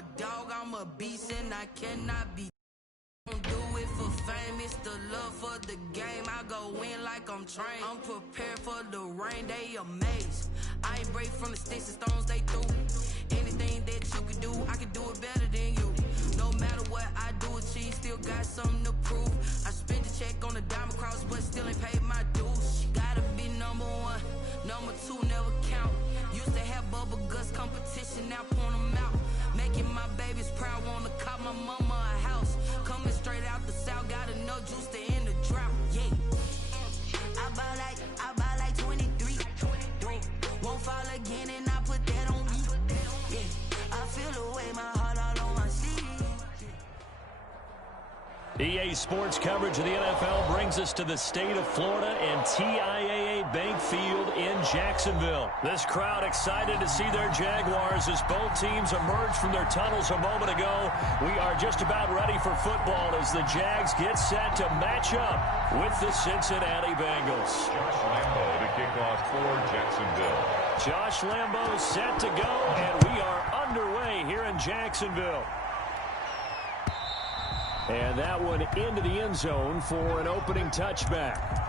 a dog, I'm a beast, and I cannot be. Don't do it for fame, it's the love for the game. I go in like I'm trained. I'm prepared for the rain, they amazed. I ain't brave from the sticks and stones they threw. Anything that you can do, I can do it better than you. No matter what I do, achieve, still got something to prove. I spent the check on the diamond cross, but still ain't paid my dues. Gotta be number one, number two never count. Used to have bubble guts competition, now point them out. Making my babies proud, wanna cop my mama a house. Coming straight out the south, got enough juice to end the drought. Yeah, I buy like 23. Won't fall again, and I put that on me. Yeah, I feel the way, my heart all on my sleeve. EA Sports coverage of the NFL brings us to the state of Florida and TIAA Bank Field in Jacksonville. This crowd excited to see their Jaguars as both teams emerged from their tunnels a moment ago. We are just about ready for football as the Jags get set to match up with the Cincinnati Bengals. Josh Lambo to kick off for Jacksonville. Josh Lambo set to go, and we are underway here in Jacksonville. And that one into the end zone for an opening touchback.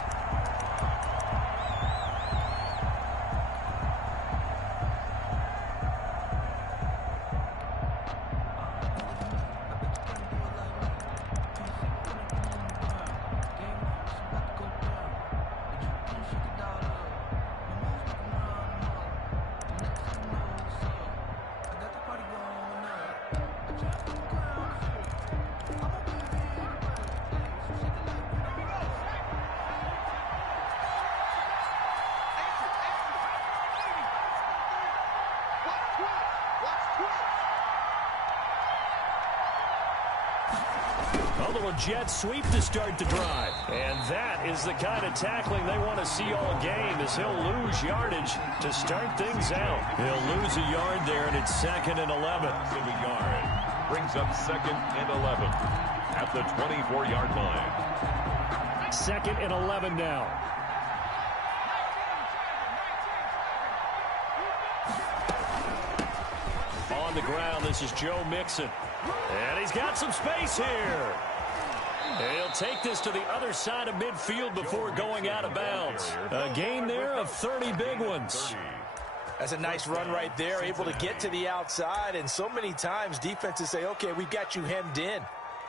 A little jet sweep to start the drive. And that is the kind of tackling they want to see all game, as he'll lose yardage to start things out. He'll lose a yard there, and it's 2nd and 11. Of a yard. Brings up 2nd and 11 at the 24-yard line. 2nd and 11 now. On the ground, this is Joe Mixon. And he's got some space here. He'll take this to the other side of midfield before going out of bounds. A gain there of 30 big ones. That's a nice run right there, able to get to the outside. And so many times defenses say, okay, we've got you hemmed in.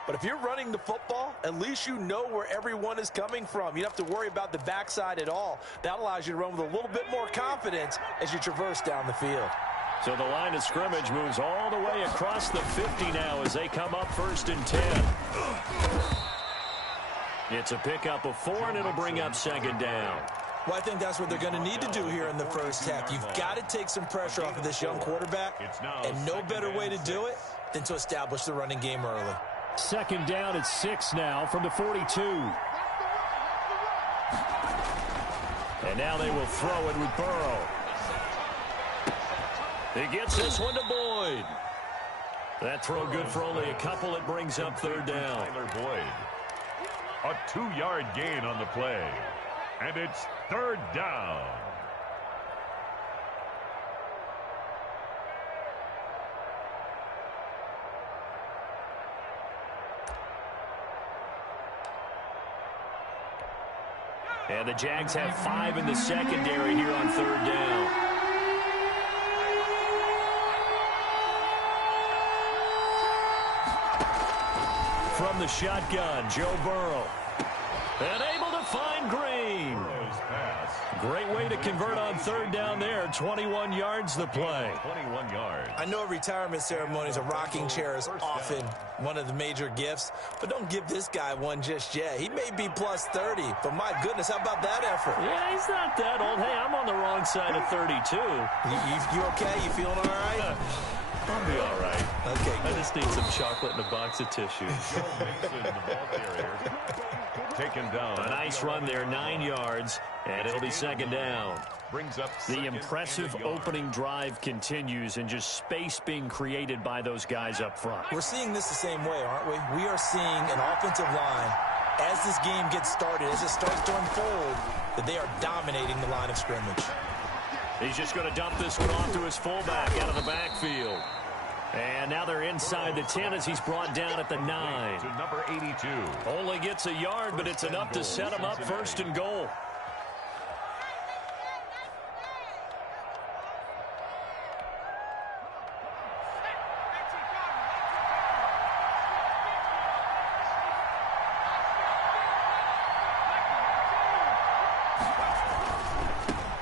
But if you're running the football, at least you know where everyone is coming from. You don't have to worry about the backside at all. That allows you to run with a little bit more confidence as you traverse down the field. So the line of scrimmage moves all the way across the 50 now as they come up 1st and 10. It's a pickup of 4, and it'll bring up 2nd down. Well, I think that's what they're going to need to do here in the first half. You've got to take some pressure off of this young quarterback, and no better way to do it than to establish the running game early. 2nd down at 6 now from the 42. And now they will throw it with Burrow. He gets this one to Boyd. That throw good for only a couple. It brings up 3rd down. Tyler Boyd. A 2-yard gain on the play. And it's 3rd down. And the Jags have 5 in the secondary here on 3rd down. From the shotgun, Joe Burrow. And able to find Green. Great way to convert on 3rd down there. 21 yards the play. 21 yards. I know retirement ceremonies, a rocking chair is often one of the major gifts, but don't give this guy one just yet. He may be plus 30, but my goodness, how about that effort? Yeah, he's not that old. Hey, I'm on the wrong side of 32. You okay? You feeling all right? I'll be all right. Okay, good. I just need some chocolate and a box of tissue. Joe Mixon, the ball carrier. Taken down. A nice run there, 9 yards, and it'll be 2nd down. Brings up the impressive opening drive continues, and just space being created by those guys up front. We're seeing this the same way, aren't we? We are seeing an offensive line, as this game gets started, as it starts to unfold, that they are dominating the line of scrimmage. He's just going to dump this one off to his fullback out of the backfield. And now they're inside the 10 as he's brought down at the 9. To number 82. Only gets a yard, but it's enough to set him up first and goal.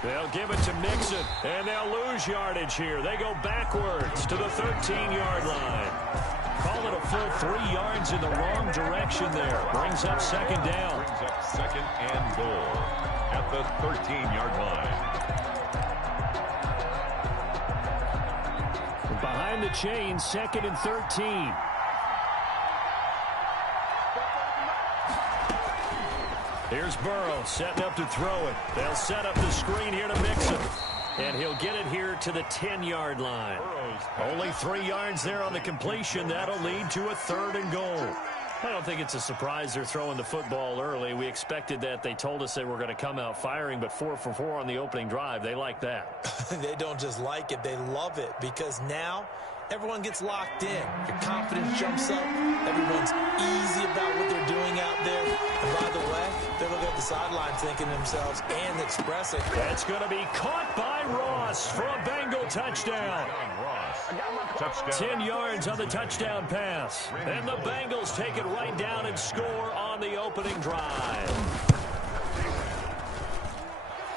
They'll give it to Mixon, and they'll lose yardage here. They go backwards to the 13-yard line. Call it a full 3 yards in the wrong direction there. Brings up second down. Brings up second and goal at the 13-yard line. Behind the chains, second and 13. Here's Burrow setting up to throw it. They'll set up the screen here to Mixon. And he'll get it here to the 10-yard line. Only 3 yards there on the completion. That'll lead to a third and goal. I don't think it's a surprise they're throwing the football early. We expected that. They told us they were going to come out firing, but 4 for 4 on the opening drive. They like that. They don't just like it. They love it because now everyone gets locked in. Your confidence jumps up. Everyone's easy about what they're doing out there. And by the way, they're looking at the sideline thinking to themselves and expressing. That's going to be caught by Ross for a Bengal touchdown. Touchdown. 10 yards on the touchdown pass. And the Bengals take it right down and score on the opening drive.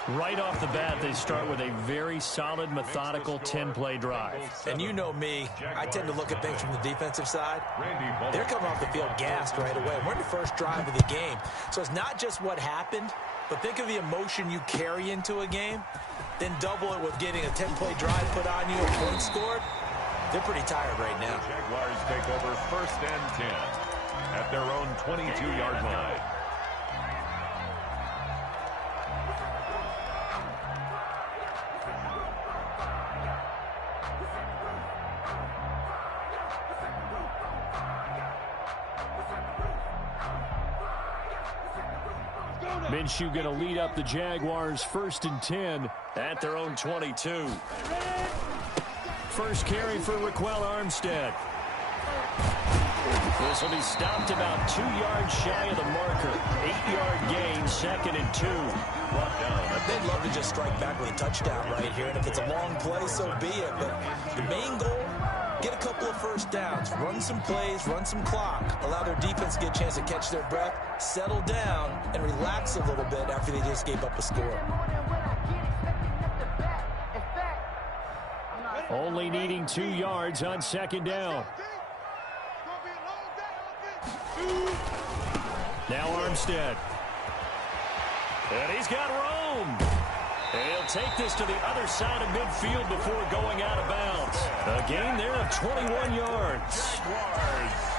Right off the bat, they start with a very solid, methodical 10-play drive. And you know me, I tend to look at things from the defensive side. They're coming off the field gassed right away. We're in the first drive of the game. So it's not just what happened, but think of the emotion you carry into a game. Then double it with getting a 10-play drive put on you and points scored. They're pretty tired right now. Jaguars take over first and 10 at their own 22-yard line. Minshew going to lead up the Jaguars first and 10 at their own 22. First carry for Raquel Armstead. This will be stopped about 2 yards shy of the marker. 8-yard gain, second and 2. They'd love to just strike back with a touchdown right here. And if it's a long play, so be it. But the main goal, get a couple of first downs, run some plays, run some clock, allow their defense to get a chance to catch their breath, settle down, and relax a little bit after they just gave up a score. Only needing 2 yards on second down. Now Armstead. And he's got room. And he'll take this to the other side of midfield before going out of bounds. A gain there of 21 yards.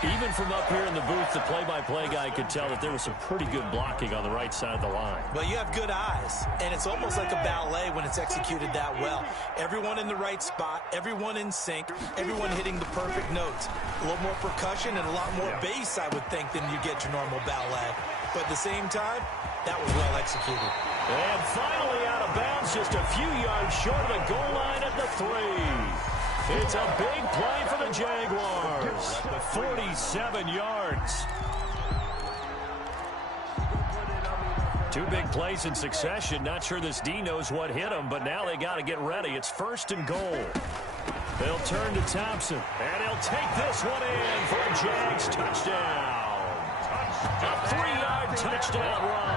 Even from up here in the booth, the play-by-play guy could tell that there was some pretty good blocking on the right side of the line. Well, you have good eyes, and it's almost like a ballet when it's executed that well. Everyone in the right spot, everyone in sync, everyone hitting the perfect notes. A little more percussion and a lot more bass, I would think, than you get your normal ballet. But at the same time, that was well executed. And finally out of bounds, just a few yards short of the goal line at the 3. It's a big play for the Jaguars. 47 yards. 2 big plays in succession. Not sure this D knows what hit him, but now they got to get ready. It's first and goal. They'll turn to Thompson, and he'll take this one in for a Jags touchdown. A 3-yard touchdown run.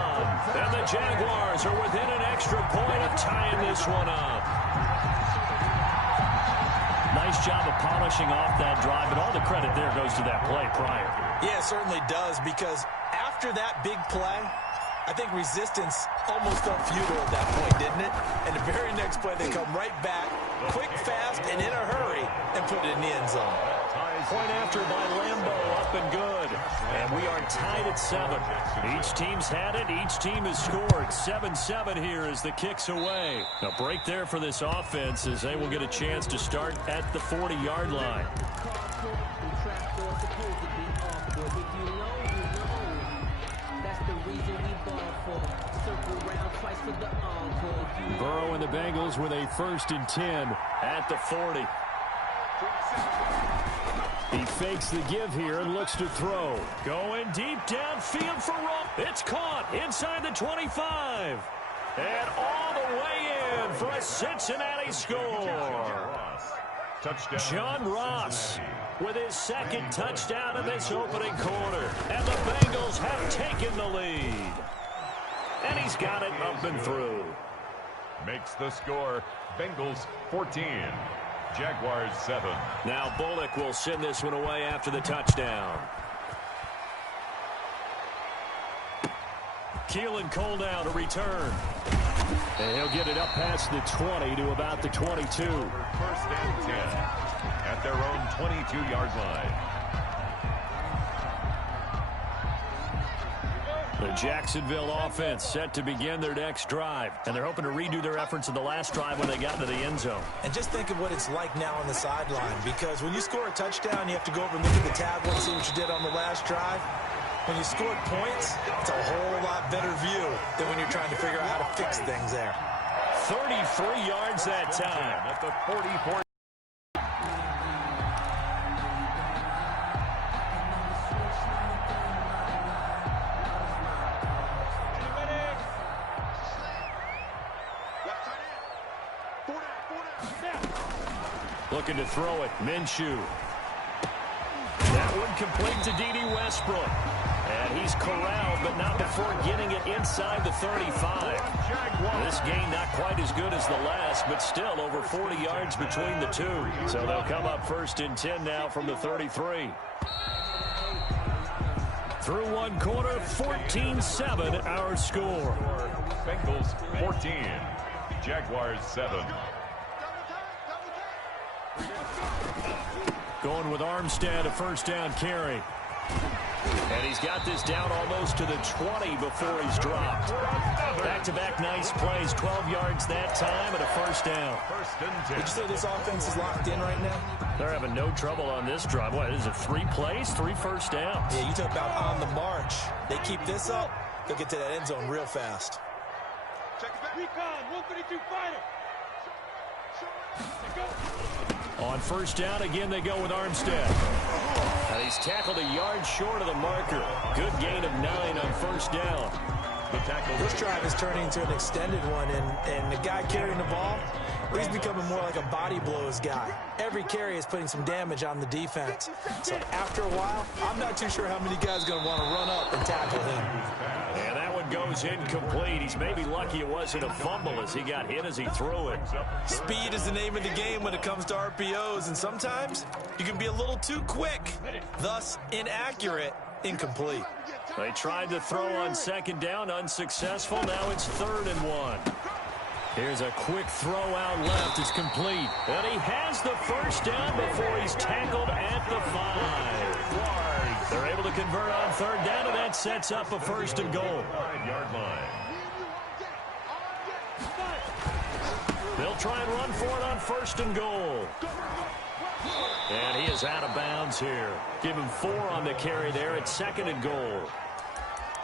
And the Jaguars are within an extra point of tying this one up. Nice job of polishing off that drive, but all the credit there goes to that play prior. Yeah, it certainly does, because after that big play, I think resistance almost felt futile at that point, didn't it? And the very next play, they come right back, quick, fast, and in a hurry, and put it in the end zone. Point after by Lambeau, up and good. And we are tied at 7. Each team's had it. Each team has scored. 7-7 here as the kick's away. A break there for this offense as they will get a chance to start at the 40-yard line. Burrow and the Bengals with a first and 10 at the 40. He fakes the give here and looks to throw. Going deep downfield for Rowe. It's caught inside the 25. And all the way in for a Cincinnati score. Touchdown. John Ross with his second touchdown in this opening quarter. And the Bengals have taken the lead. And he's got it up and through. Makes the score Bengals 14. Jaguars 7. Now Bullock will send this one away after the touchdown. Keelan Cole now to return. And he'll get it up past the 20 to about the 22. First and 10 at their own 22-yard line. The Jacksonville offense set to begin their next drive. And they're hoping to redo their efforts in the last drive when they got into the end zone. And just think of what it's like now on the sideline. Because when you score a touchdown, you have to go over and look at the tablet and see what you did on the last drive. When you scored points, it's a whole lot better view than when you're trying to figure out how to fix things there. 33 yards that time. At the 44. Looking to throw it. Minshew. That one complete to D.D. Westbrook. And he's corralled, but not before getting it inside the 35. This gain not quite as good as the last, but still over 40 yards between the two. So they'll come up first and 10 now from the 33. Through one quarter, 14-7 our score. Bengals 14. Jaguars 7. Going with Armstead, a first down carry. And he's got this down almost to the 20 before he's dropped. Back-to-back nice plays, 12 yards that time and a first down. First and 10. Would you say this offense is locked in right now? They're having no trouble on this drive. What is it, 3 plays, 3 first downs? Yeah, you talk about on the march. They keep this up, they'll get to that end zone real fast. Check it back. Recon, 132 fighter. On first down, again, they go with Armstead. And he's tackled a yard short of the marker. Good gain of 9 on first down. The tackle. This drive is turning into an extended one, and the guy carrying the ball, he's becoming more like a body blows guy. Every carry is putting some damage on the defense. So after a while, I'm not too sure how many guys are going to want to run up and tackle him. And that one goes incomplete. He's maybe lucky it wasn't a fumble as he got hit as he threw it. Speed is the name of the game when it comes to RPOs, and sometimes you can be a little too quick, thus inaccurate, incomplete. They tried to throw on second down, unsuccessful. Now it's 3rd and 1. Here's a quick throw out left. It's complete. And he has the first down before he's tackled at the 5. They're able to convert on 3rd down, and that sets up a 1st and goal. 5-yard line. They'll try and run for it on 1st and goal. And he is out of bounds here. Give him 4 on the carry there at 2nd and goal.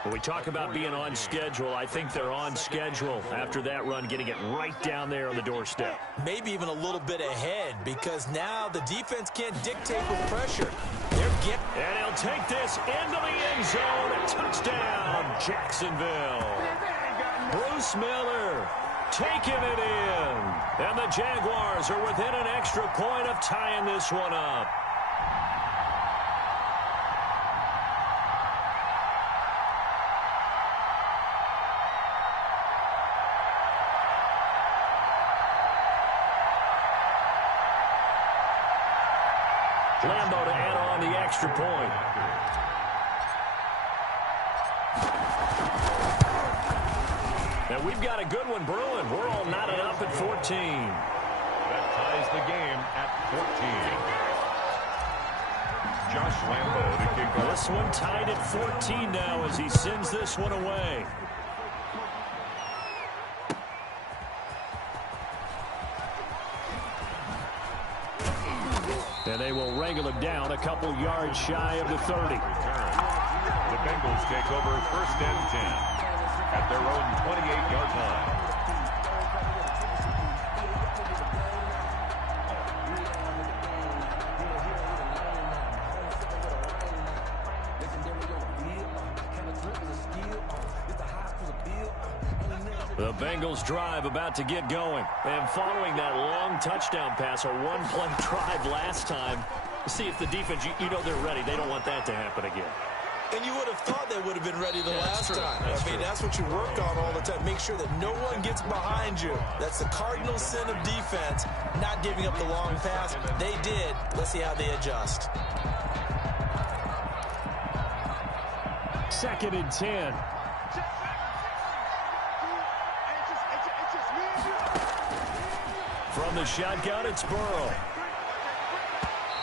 When we talk about being on schedule, I think they're on schedule after that run, getting it right down there on the doorstep. Maybe even a little bit ahead, because now the defense can't dictate with pressure. And he'll take this into the end zone. Touchdown, Jacksonville. Bruce Miller taking it in. And the Jaguars are within an extra point of tying this one up. Lambo to add on the extra point. And we've got a good one brewing. We're all knotted up at 14. That ties the game at 14. Josh Lambo to kick off. This one tied at 14 now as he sends this one away. And they will wrangle him down a couple yards shy of the 30. The Bengals take over 1st and 10 at their own 28-yard line. The Bengals drive about to get going. And following that long touchdown pass, a one-play drive last time, see if the defense, you know they're ready. They don't want that to happen again. And you would have thought they would have been ready the last time. I mean, that's what you work on all the time. Make sure that no one gets behind you. That's the cardinal sin of defense, not giving up the long pass. They did. Let's see how they adjust. 2nd and 10. From the shotgun, it's Burrow.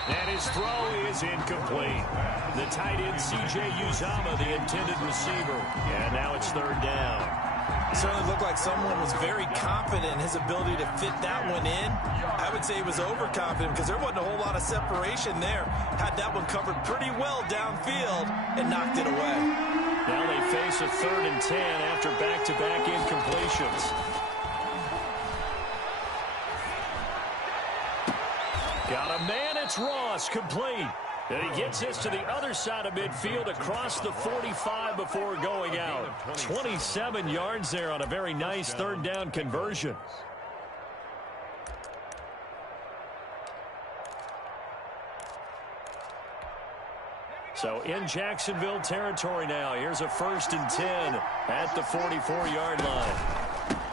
And his throw is incomplete. The tight end, C.J. Uzomah, the intended receiver. And now it's 3rd down. It certainly looked like someone was very confident in his ability to fit that one in. I would say he was overconfident because there wasn't a whole lot of separation there. Had that one covered pretty well downfield and knocked it away. Now they face a 3rd and 10 after back-to-back incompletions. Got a man, it's Ross, complete. And he gets this to the other side of midfield across the 45 before going out. 27 yards there on a very nice 3rd down conversion. So in Jacksonville territory now. Here's a 1st and 10 at the 44-yard line.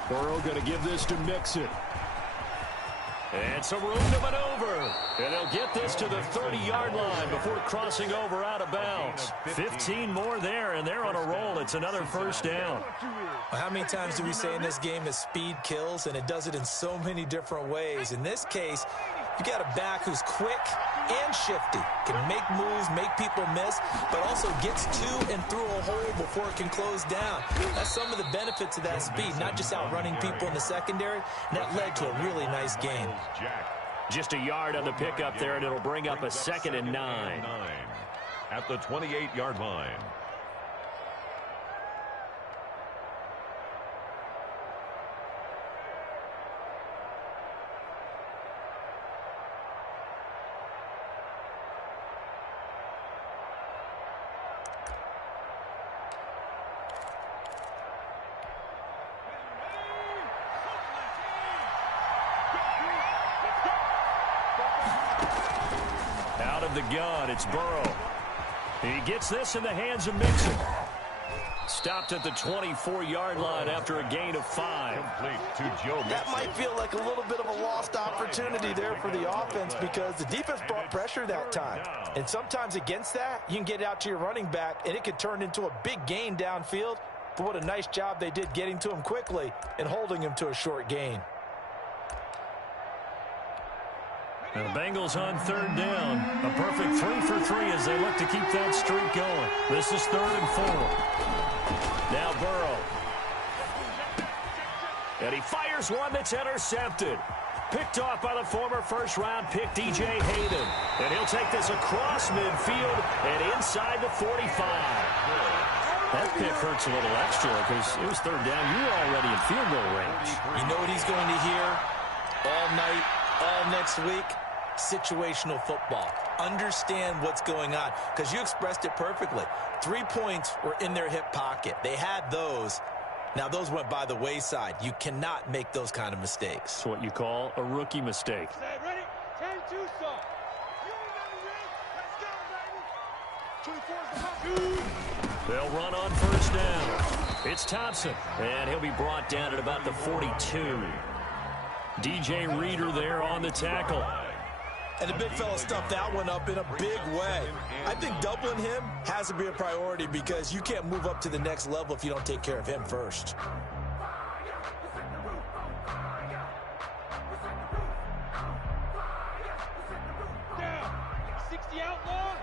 Burrow going to give this to Mixon. And some room to maneuver. And they'll get this to the 30-yard line before crossing over out of bounds. 15 more there, and they're on a roll. It's another 1st down. Well, how many times do we say in this game that speed kills, and it does it in so many different ways? In this case, you got a back who's quick and shifty, can make moves, make people miss, but also gets to and through a hole before it can close down. That's some of the benefits of that speed, not just outrunning people in the secondary. And that led to a really nice game. Just a yard on the pickup there, and it'll bring up a 2nd and 9. At the 28-yard line. The gun, it's Burrow. He gets this in the hands of Mixon. Stopped at the 24-yard line after a gain of 5. Complete to Joe Mixon. That might feel like a little bit of a lost opportunity there for the offense because the defense brought pressure that time. And sometimes against that, you can get out to your running back, and it could turn into a big gain downfield. But what a nice job they did getting to him quickly and holding him to a short gain. And the Bengals on 3rd down. A perfect 3 for 3 as they look to keep that streak going. This is 3rd and 4. Now Burrow. And he fires one that's intercepted. Picked off by the former first-round pick, D.J. Hayden. And he'll take this across midfield and inside the 45. That pick hurts a little extra because it was 3rd down. You were already in field goal range. You know what he's going to hear all night, all next week? Situational football. Understand what's going on because you expressed it perfectly. 3 points were in their hip pocket. They had those. Now, those went by the wayside. You cannot make those kind of mistakes. It's what you call a rookie mistake. Ready? 10-2, son. You ain't got the ring. Let's go, baby. 24's the They'll run on 1st down. It's Thompson, and he'll be brought down at about the 42. DJ Reader there on the tackle. And the big fella stuffed that one up in a big way. I think doubling him has to be a priority because you can't move up to the next level if you don't take care of him first. down. 60 outlaw.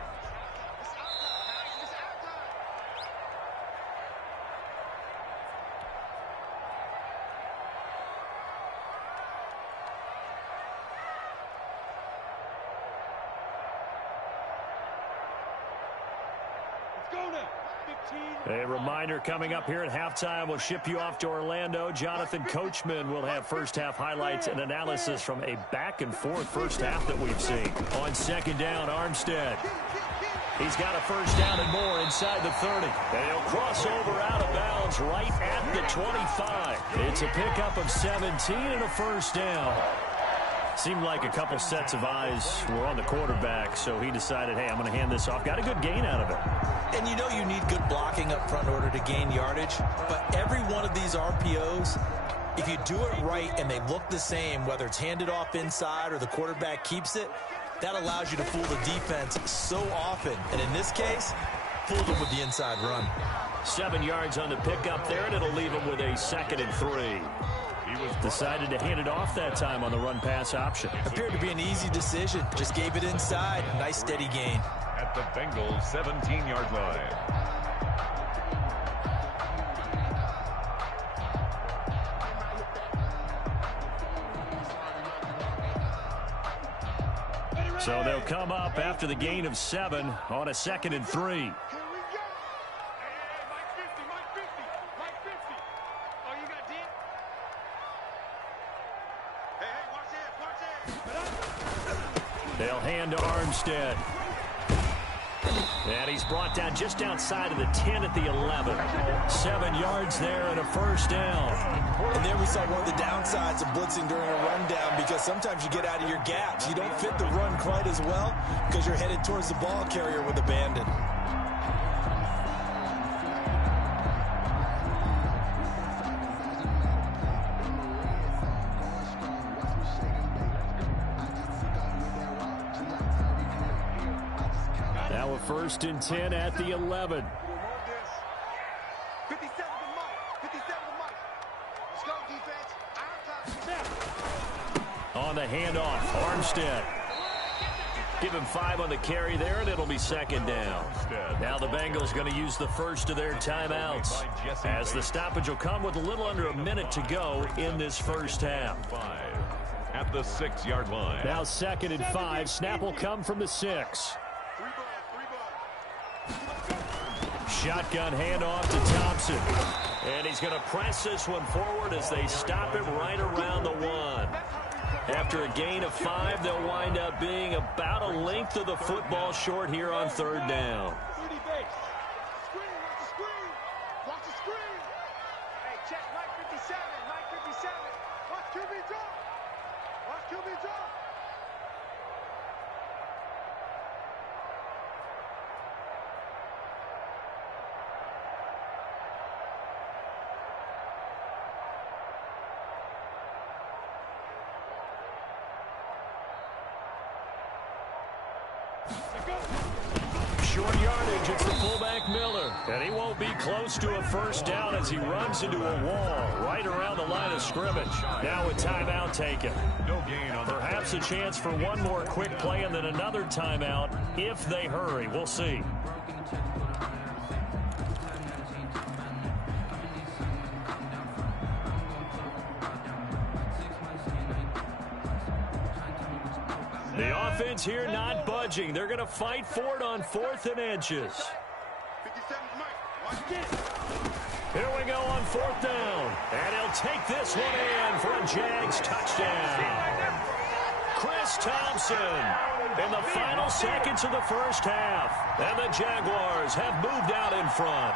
A reminder coming up here at halftime, we'll ship you off to Orlando. Jonathan Coachman will have first-half highlights and analysis from a back-and-forth first half that we've seen. On 2nd down, Armstead. He's got a first down and more inside the 30. And he'll cross over out of bounds right at the 25. It's a pickup of 17 and a first down. Seemed like a couple sets of eyes were on the quarterback, so he decided, hey, I'm going to hand this off. Got a good gain out of it. And you know you need good blocking up front in order to gain yardage, but every one of these RPOs, if you do it right and they look the same, whether it's handed off inside or the quarterback keeps it, that allows you to fool the defense so often. And in this case, fooled them with the inside run. 7 yards on the pickup there, and it'll leave him with a 2nd and 3. He was decided to hand it off that time on the run-pass option. Appeared to be an easy decision. Just gave it inside. Nice steady gain. At the Bengals' 17-yard line. So they'll come up after the gain of 7 on a 2nd and 3. Here we go. Hey, Mike 50, Mike 50, Mike 50. Oh, you got deep? Hey, watch it. They'll hand to Armstead. And he's brought down just outside of the 10 at the 11. 7 yards there and a first down. And there we saw one of the downsides of blitzing during a rundown, because sometimes you get out of your gaps. You don't fit the run quite as well because you're headed towards the ball carrier with abandon. Now a 1st and 10 at the 11. 57 to Mike. 57 to Mike. Let's go, defense. On the handoff, Armstead. Give him 5 on the carry there, and it'll be 2nd down. Now the Bengals going to use the first of their timeouts, as the stoppage will come with a little under a minute to go in this first half. At the 6-yard line. Now 2nd and 5. Snap will come from the 6. Shotgun handoff to Thompson. And he's going to press this one forward as they stop him right around the 1. After a gain of 5, they'll wind up being about a length of the football short here on 3rd down. Watch the screen. Hey, check Mike 57. Mike 57. Watch QB draw. Watch QB draw. Short yardage, it's the fullback Miller. And he won't be close to a first down as he runs into a wall right around the line of scrimmage. Now a timeout taken. No gain on Perhaps a chance for one more quick play and then another timeout if they hurry. We'll see. The offense here not budging. They're going to fight for it on 4th and inches. 57's Mike. Watch this. Here we go on 4th down. And he'll take this one in for a Jags touchdown. Chris Thompson in the final seconds of the first half. And the Jaguars have moved out in front.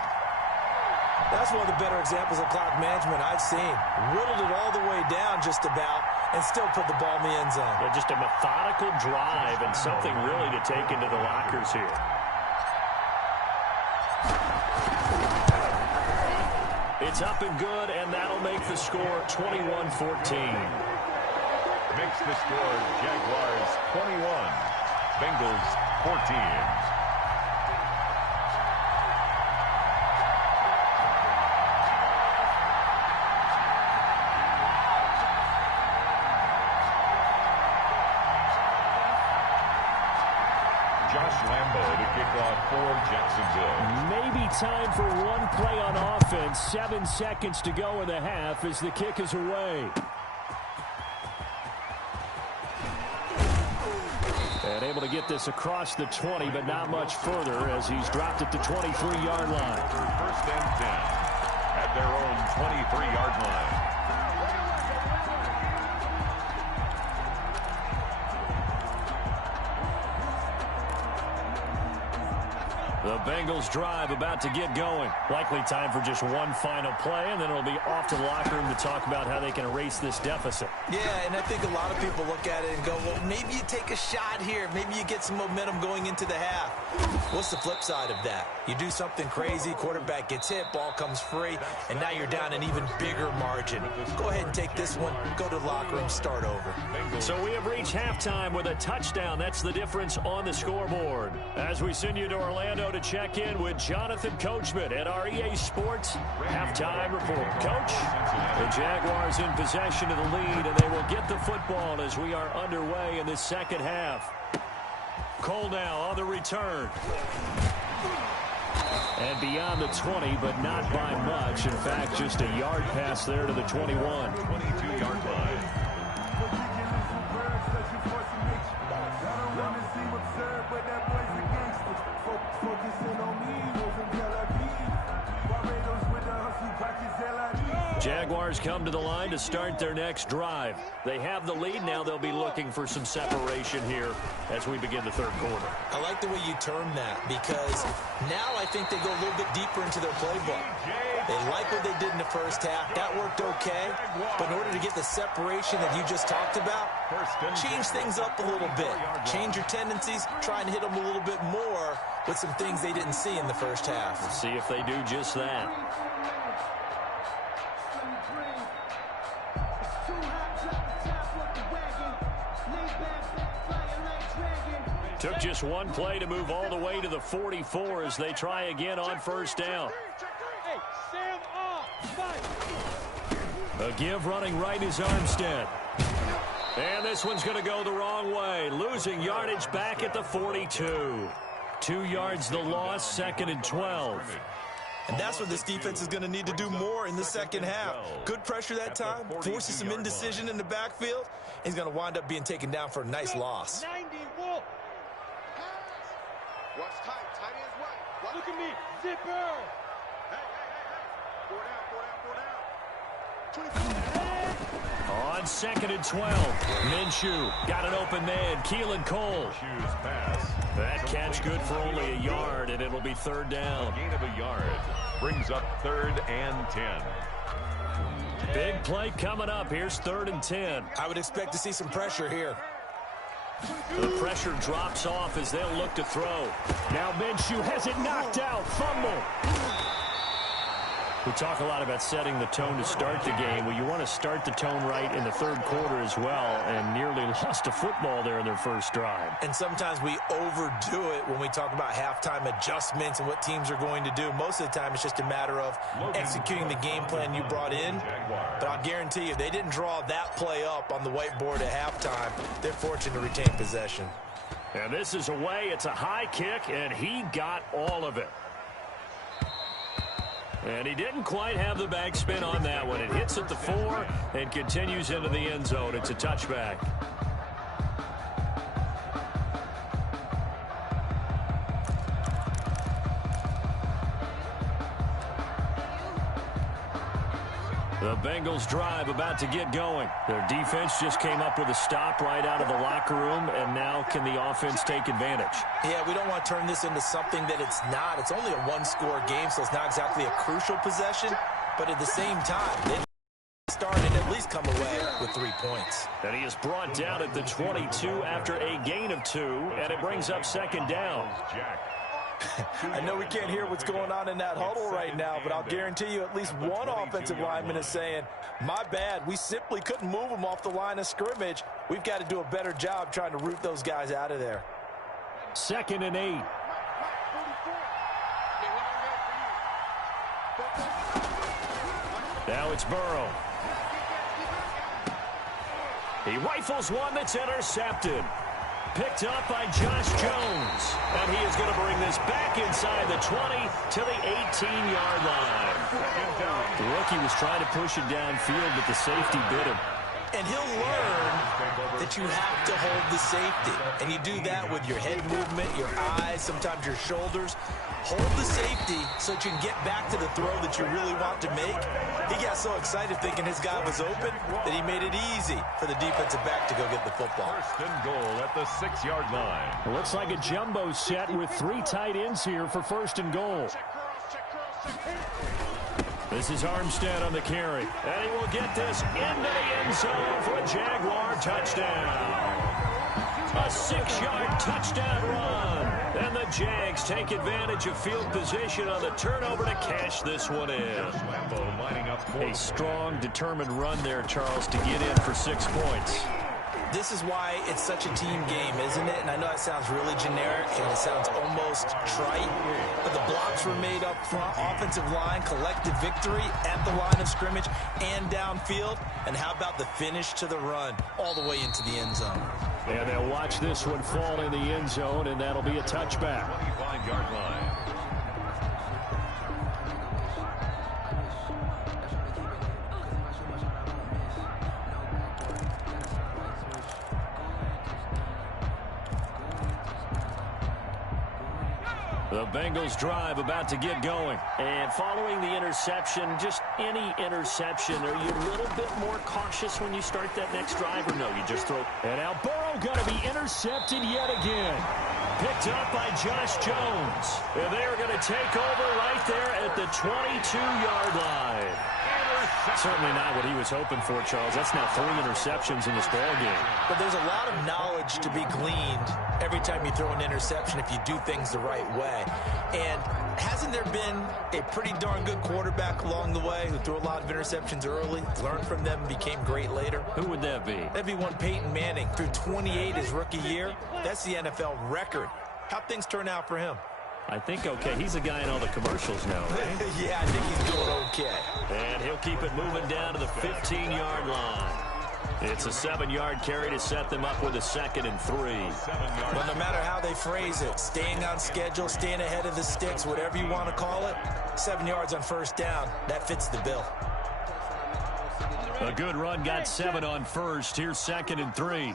That's one of the better examples of clock management I've seen. Whittled it all the way down just about and still put the ball in the end zone. Yeah, just a methodical drive and something really to take into the lockers here. It's up and good, and that'll make the score 21-14. Makes the score Jaguars 21, Bengals 14. For Jacksonville. Maybe time for one play on offense. 7 seconds to go in the half as the kick is away. And able to get this across the 20, but not much further as he's dropped it to 23-yard line. 1st and 10 at their own 23-yard line. The Bengals drive about to get going. Likely time for just one final play, and then it'll be off to the locker room to talk about how they can erase this deficit. Yeah, and I think a lot of people look at it and go, well, maybe you take a shot here. Maybe you get some momentum going into the half. What's the flip side of that? You do something crazy, quarterback gets hit, ball comes free, and now you're down an even bigger margin. Go ahead and take this one, go to the locker room, start over. So we have reached halftime with a touchdown. That's the difference on the scoreboard. As we send you to Orlando to check in with Jonathan Coachman at our EA Sports halftime report. Coach, the Jaguars in possession of the lead, and they will get the football as we are underway in this second half. Cole now on the return. And beyond the 20, but not by much. In fact, just a yard pass there to the 21. 22-yard line. Jaguars come to the line to start their next drive. They have the lead. Now they'll be looking for some separation here as we begin the third quarter. I like the way you term that, because now I think they go a little bit deeper into their playbook. They like what they did in the first half. That worked okay. But in order to get the separation that you just talked about, change things up a little bit. Change your tendencies. Try and hit them a little bit more with some things they didn't see in the first half. Let's see if they do just that. Took just one play to move all the way to the 44 as they try again on first down. A give running right is Armstead. And this one's going to go the wrong way. Losing yardage back at the 42. 2 yards the loss, 2nd and 12. And that's what this defense is going to need to do more in the second half. Good pressure that time, forces some indecision in the backfield. He's going to wind up being taken down for a nice loss. Watch tight. Tight ends right. Look at me. Zipper. Hey. 24. On 2nd and 12. Minshew got an open man. Keelan Cole. That catch good for only a yard, and it'll be third down. Gain of a yard brings up 3rd and 10. Big play coming up. Here's 3rd and 10. I would expect to see some pressure here. The pressure drops off as they'll look to throw. Now Minshew has it knocked out. Fumble. We talk a lot about setting the tone to start the game. Well, you want to start the tone right in the third quarter as well, and nearly lost a football there in their first drive. And sometimes we overdo it when we talk about halftime adjustments and what teams are going to do. Most of the time, it's just a matter of executing the game plan you brought in. But I'll guarantee you, if they didn't draw that play up on the whiteboard at halftime, they're fortunate to retain possession. And this is away. It's a high kick, and he got all of it. And he didn't quite have the backspin on that one. It hits at the 4 and continues into the end zone. It's a touchback. The Bengals drive about to get going. Their defense just came up with a stop right out of the locker room, and now can the offense take advantage? Yeah, we don't want to turn this into something that it's not. It's only a one-score game, so it's not exactly a crucial possession. But at the same time, they started and at least come away with 3 points. And he is brought down at the 22 after a gain of 2, and it brings up 2nd down. I know we can't hear what's going on in that huddle right now, but I'll guarantee you at least one offensive lineman is saying, my bad, we simply couldn't move them off the line of scrimmage. We've got to do a better job trying to root those guys out of there. 2nd and 8. Now it's Burrow. He rifles one that's intercepted. Picked up by Josh Jones. And he is going to bring this back inside the 20 to the 18-yard line. The rookie was trying to push it downfield, but the safety bit him. And he'll learn that you have to hold the safety. And you do that with your head movement, your eyes, sometimes your shoulders. Hold the safety so that you can get back to the throw that you really want to make. He got so excited thinking his guy was open that he made it easy for the defensive back to go get the football. First and goal at the 6-yard line. It looks like a jumbo set with 3 tight ends here for first and goal. This is Armstead on the carry. And he will get this into the end zone for a Jaguar touchdown. A 6-yard touchdown run. And the Jags take advantage of field position on the turnover to cash this one in. A strong, determined run there, Charles, to get in for 6 points. This is why it's such a team game, isn't it? And I know it sounds really generic and it sounds almost trite, but the blocks were made up front, offensive line, collective victory at the line of scrimmage and downfield. And how about the finish to the run all the way into the end zone? And they'll watch this one fall in the end zone, and that'll be a touchback. 25-yard line. The Bengals drive about to get going. And following the interception, just any interception, are you a little bit more cautious when you start that next drive, or no, you just throw? And now Burrow going to be intercepted yet again. Picked up by Josh Jones. And they are going to take over right there at the 22-yard line. Certainly not what he was hoping for, Charles. That's now 3 interceptions in this ball game. But there's a lot of knowledge to be gleaned every time you throw an interception if you do things the right way. And hasn't there been a pretty darn good quarterback along the way who threw a lot of interceptions early, learned from them, became great later? Who would that be? That'd be one Peyton Manning. Threw 28 his rookie year. That's the NFL record. How'd things turn out for him? I think okay. He's a guy in all the commercials now, right? Yeah, I think he's doing okay. And he'll keep it moving down to the 15-yard line. It's a 7-yard carry to set them up with a 2nd and 3. Well, no matter how they phrase it, staying on schedule, staying ahead of the sticks, whatever you want to call it, 7 yards on first down, that fits the bill. A good run got 7 on first. Here's 2nd and 3.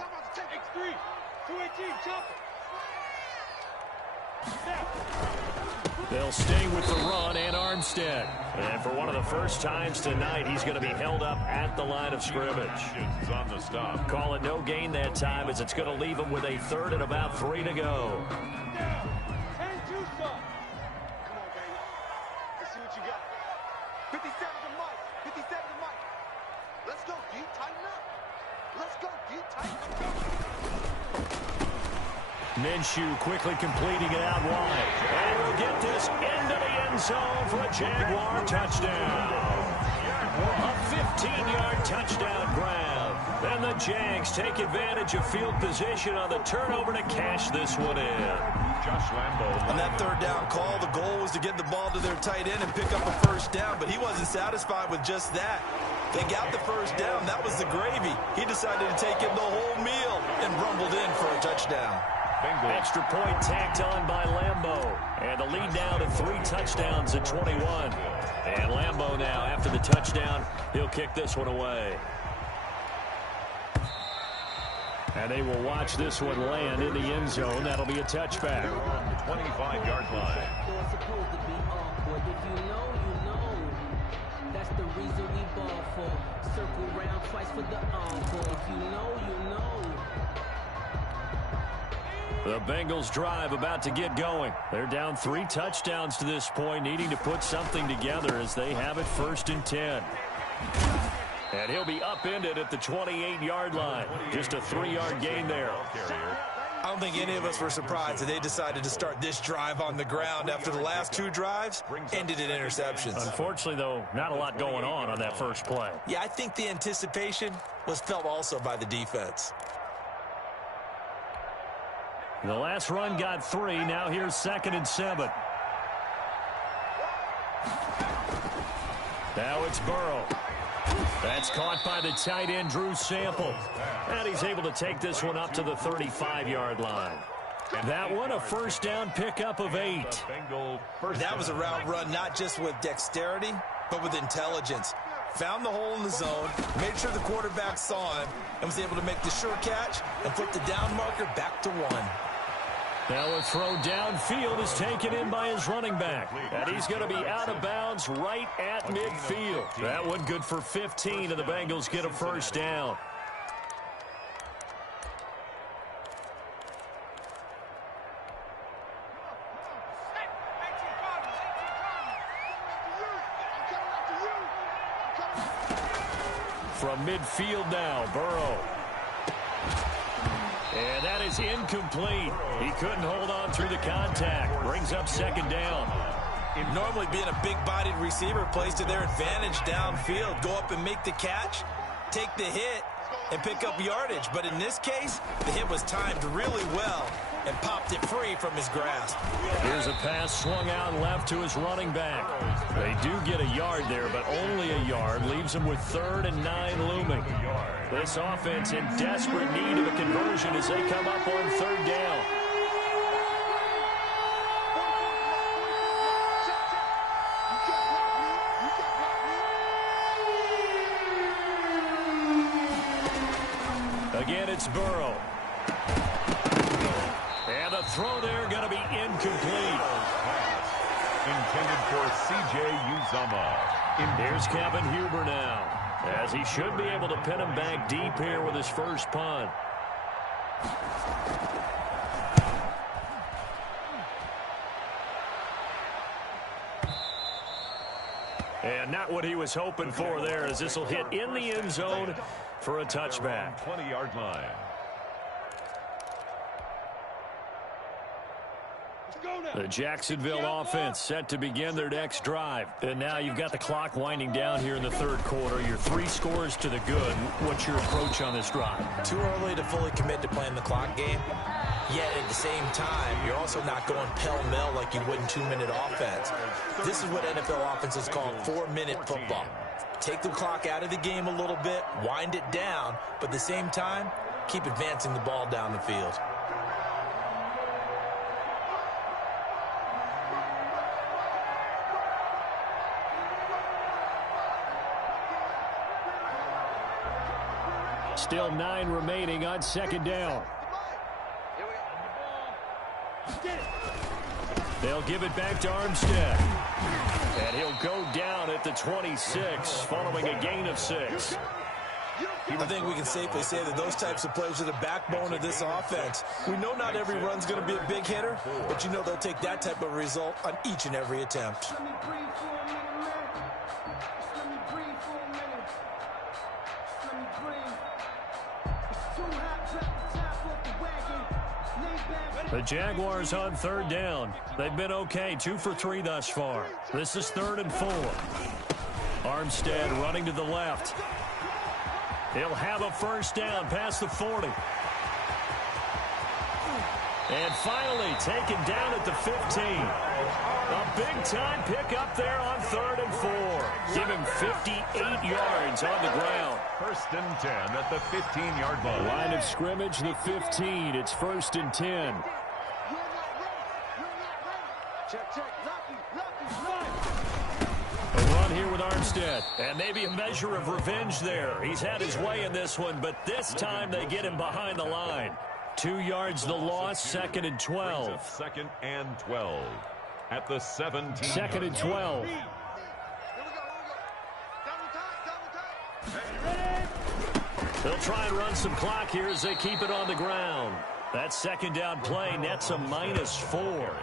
They'll stay with the run and Armstead. And for one of the first times tonight, he's going to be held up at the line of scrimmage. On the stop. Call it no gain that time, as it's going to leave him with a 3rd and about 3 to go. Come on, baby. Let's see what you got. 57 to Mike. 57 to Mike. Let's go, D. Tighten up. Let's go, D. Tighten up. Minshew quickly completing it out wide. And we'll get this into the end zone for a Jaguar touchdown. A 15-yard touchdown grab. And the Jags take advantage of field position on the turnover to cash this one in. Josh Lambo. On that 3rd down call, the goal was to get the ball to their tight end and pick up a first down, but he wasn't satisfied with just that. They got the first down. That was the gravy. He decided to take him the whole meal and rumbled in for a touchdown. Extra point tacked on by Lambo. And the lead now to 3 touchdowns at 21. And Lambo now, after the touchdown, he'll kick this one away. And they will watch this one land in the end zone. That'll be a touchback. 25-yard line. That's the reason we ball for. Circle round twice for the encore. If you know, you know. The Bengals drive about to get going. They're down 3 touchdowns to this point, needing to put something together as they have it 1st and 10. And he'll be upended at the 28-yard line. Just a 3-yard gain there. I don't think any of us were surprised that they decided to start this drive on the ground after the last 2 drives ended in interceptions. Unfortunately, though, not a lot going on that first play. Yeah, I think the anticipation was felt also by the defense. The last run got 3. Now here's 2nd and 7. Now it's Burrow. That's caught by the tight end, Drew Sample. And he's able to take this one up to the 35-yard line. That one, a first down pickup of 8. That was a route run not just with dexterity, but with intelligence. found the hole in the zone, made sure the quarterback saw him, and was able to make the sure catch and flip the down marker back to 1. Now a throw downfield is taken in by his running back. And he's going to be out of bounds right at midfield. That one good for 15, and the Bengals get a first down. From midfield now, Burrow. And that is incomplete. He couldn't hold on through the contact. Brings up second down. Normally being a big-bodied receiver plays to their advantage downfield. Go up and make the catch, take the hit, and pick up yardage. But in this case, the hit was timed really well and popped it free from his grasp. Here's a pass swung out left to his running back. They do get a yard there, but only a yard. Leaves him with 3rd and 9 looming. This offense in desperate need of a conversion as they come up on 3rd down. Again, it's Burrow. And the throw there going to be incomplete. Intended for C.J. Uzomah. Here's Kevin Huber now, as he should be able to pin him back deep here with his first punt. And not what he was hoping for there, as this will hit in the end zone for a touchback. 20-yard line. The Jacksonville offense set to begin their next drive. And now you've got the clock winding down here in the 3rd quarter. You're 3 scores to the good. What's your approach on this drive? Too early to fully commit to playing the clock game. Yet at the same time, you're also not going pell-mell like you would in 2-minute offense. This is what NFL offenses call 4-minute football. Take the clock out of the game a little bit, wind it down, but at the same time, keep advancing the ball down the field. Still 9 remaining on 2nd down. They'll give it back to Armstead. And he'll go down at the 26 following a gain of 6. I think we can safely say that those types of plays are the backbone of this offense. We know not every run's going to be a big hitter, but you know they'll take that type of result on each and every attempt. The Jaguars on 3rd down. They've been okay, 2 for 3 thus far. This is 3rd and 4. Armstead running to the left. He'll have a first down past the 40. And finally taken down at the 15. A big-time pickup there on 3rd and 4. Give him 58 yards on the ground. 1st and 10 at the 15-yard line. Line of scrimmage, the 15. It's 1st and 10. A run here with Armstead. And maybe a measure of revenge there. He's had his way in this one, but this time they get him behind the line. 2 yards the loss, 2nd and 12. 2nd and 12 at the 17. 2nd and 12. They'll try and run some clock here as they keep it on the ground. That 2nd down play nets a -4.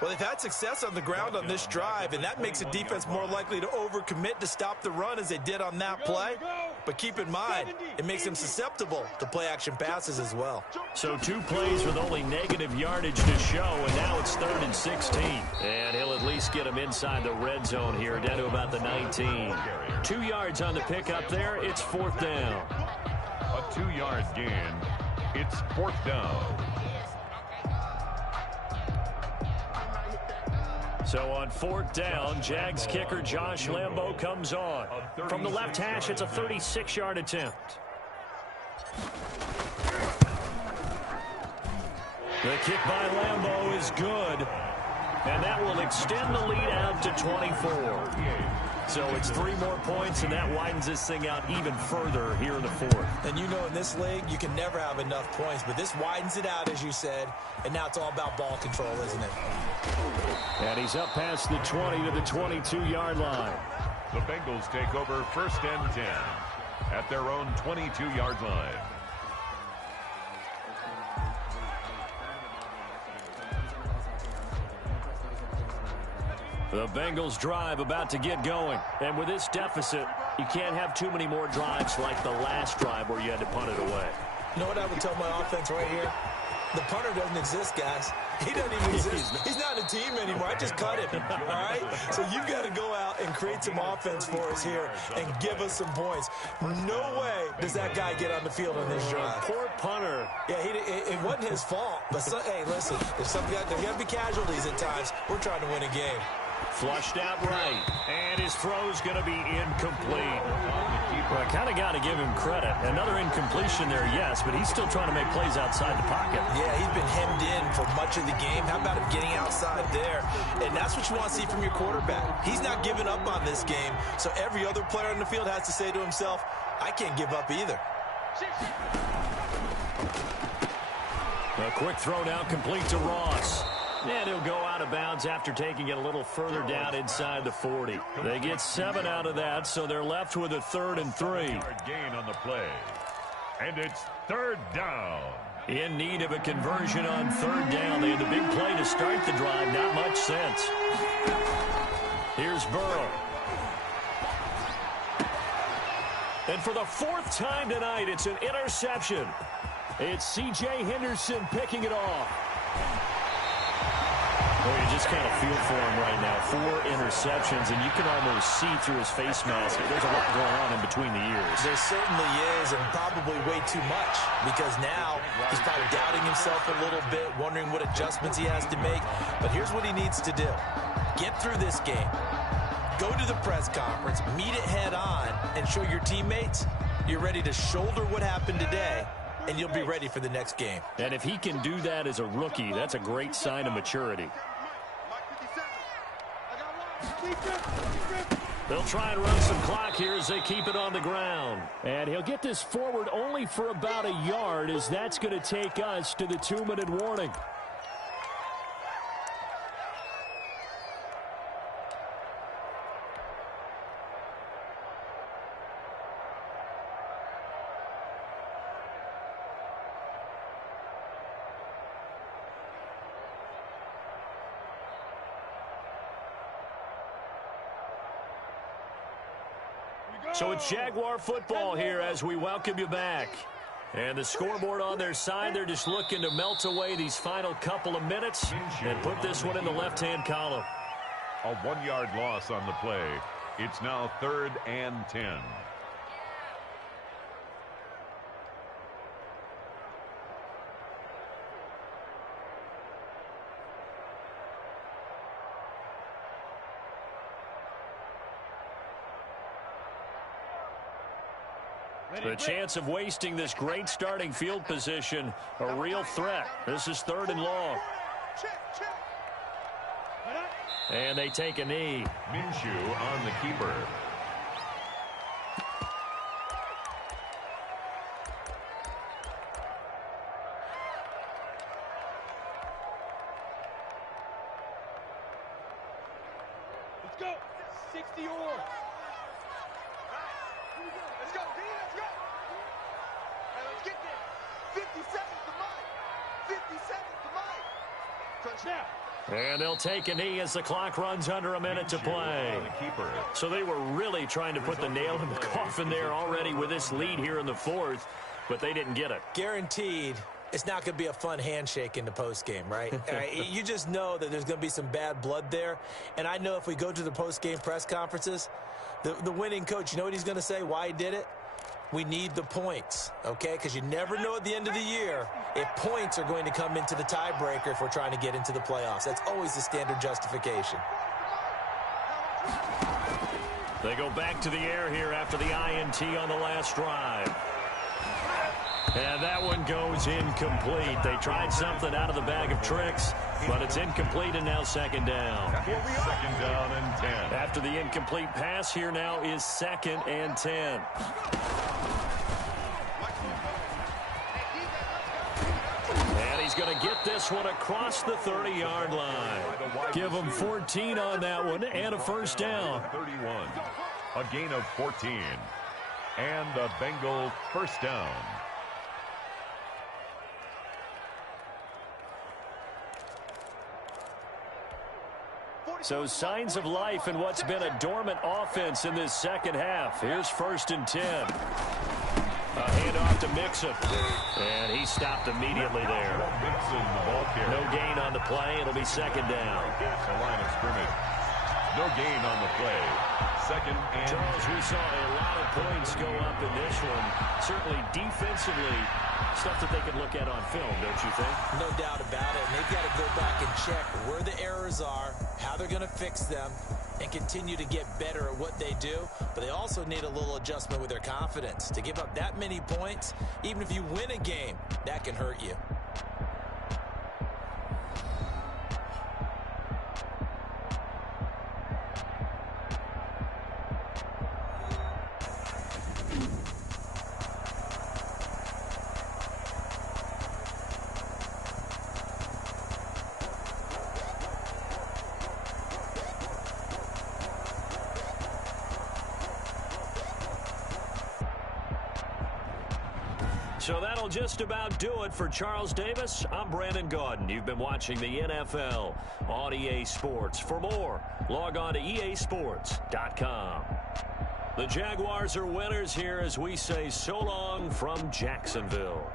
Well, they've had success on the ground on this drive, and that makes a defense more likely to overcommit to stop the run as they did on that play. But keep in mind, it makes them susceptible to play-action passes as well. So 2 plays with only negative yardage to show, and now it's 3rd and 16. And he'll at least get him inside the red zone here, down to about the 19. 2 yards on the pickup there. It's 4th down. A 2-yard gain. It's 4th down. So on 4th down, Jags kicker Josh Lambo comes on. From the left hash, it's a 36-yard attempt. The kick by Lambo is good, and that will extend the lead out to 24. So it's 3 more points, and that widens this thing out even further here in the 4th. And you know in this league, you can never have enough points, but this widens it out, as you said, and now it's all about ball control, isn't it? And he's up past the 20 to the 22-yard line. The Bengals take over 1st and 10 at their own 22-yard line. The Bengals drive about to get going. And with this deficit, you can't have too many more drives like the last drive where you had to punt it away. You know what I would tell my offense right here? The punter doesn't exist, guys. He doesn't even exist. He's not a team anymore. I just cut him, all right? So you've got to go out and create some offense for us here and give us some points. No way does that guy get on the field on this drive. Poor punter. Yeah, it wasn't his fault. But, hey, listen, there's got to be casualties at times. We're trying to win a game. Flushed out right, and his throw's going to be incomplete. Well, I kind of got to give him credit. Another incompletion there, yes, but he's still trying to make plays outside the pocket. Yeah, he's been hemmed in for much of the game. How about him getting outside there? And that's what you want to see from your quarterback. He's not giving up on this game, so every other player on the field has to say to himself, I can't give up either. A quick throw now complete to Ross. And he'll go out of bounds after taking it a little further down inside the 40. They get 7 out of that, so they're left with a 3rd and 3. Gain on the play. And it's 3rd down. In need of a conversion on 3rd down. They had the big play to start the drive. Not much sense. Here's Burrow. And for the 4th time tonight, it's an interception. It's C.J. Henderson picking it off. Well, you just kind of feel for him right now. 4 interceptions, and you can almost see through his face mask. There's a lot going on in between the ears. There certainly is, and probably way too much, because now he's probably doubting himself a little bit, wondering what adjustments he has to make. But here's what he needs to do. Get through this game. Go to the press conference, meet it head on, and show your teammates you're ready to shoulder what happened today, and you'll be ready for the next game. And if he can do that as a rookie, that's a great sign of maturity. They'll try and run some clock here as they keep it on the ground. And he'll get this forward only for about a yard, as that's going to take us to the 2-minute warning. So it's Jaguar football here as we welcome you back. And the scoreboard on their side, they're just looking to melt away these final couple of minutes and put this one in the left-hand column. A 1-yard loss on the play. It's now 3rd and 10. The chance of wasting this great starting field position, a real threat. This is 3rd and long. And they take a knee. Minshew on the keeper. Let's go. 60 or. Let's go, D. Let's go. All right, let's get there. 50 seconds to mine. 50 seconds to mine. Crunch now. And they'll take a knee as the clock runs under a minute to play. So they were really trying to put the nail in the coffin there already with this lead here in the 4th, but they didn't get it. Guaranteed, it's not going to be a fun handshake in the postgame, right? You just know that there's going to be some bad blood there. And I know if we go to the postgame press conferences, the winning coach, you know what he's going to say, why he did it? We need the points, okay? Because you never know at the end of the year if points are going to come into the tiebreaker if we're trying to get into the playoffs. That's always the standard justification. They go back to the air here after the INT on the last drive. And that one goes incomplete. They tried something out of the bag of tricks, but it's incomplete, and now second down. Second down and 10. After the incomplete pass, here now is 2nd and 10. And he's going to get this one across the 30-yard line. Give him 14 on that one and a first down. 31. A gain of 14. And the Bengal first down. So signs of life in what's been a dormant offense in this second half. Here's 1st and 10. A handoff to Mixon. And he stopped immediately there. Mixon, the ball carrier. No gain on the play. It'll be second down. The line of scrimmage. No gain on the play. Second and Charles, we saw a lot of points go up in this one. Certainly defensively, stuff that they can look at on film, don't you think? No doubt about it. And they've got to go back and check where the errors are, how they're going to fix them, and continue to get better at what they do. But they also need a little adjustment with their confidence. To give up that many points, even if you win a game, that can hurt you. So that'll just about do it for Charles Davis. I'm Brandon Gaudin. You've been watching the NFL on EA Sports. For more, log on to easports.com. The Jaguars are winners here as we say so long from Jacksonville.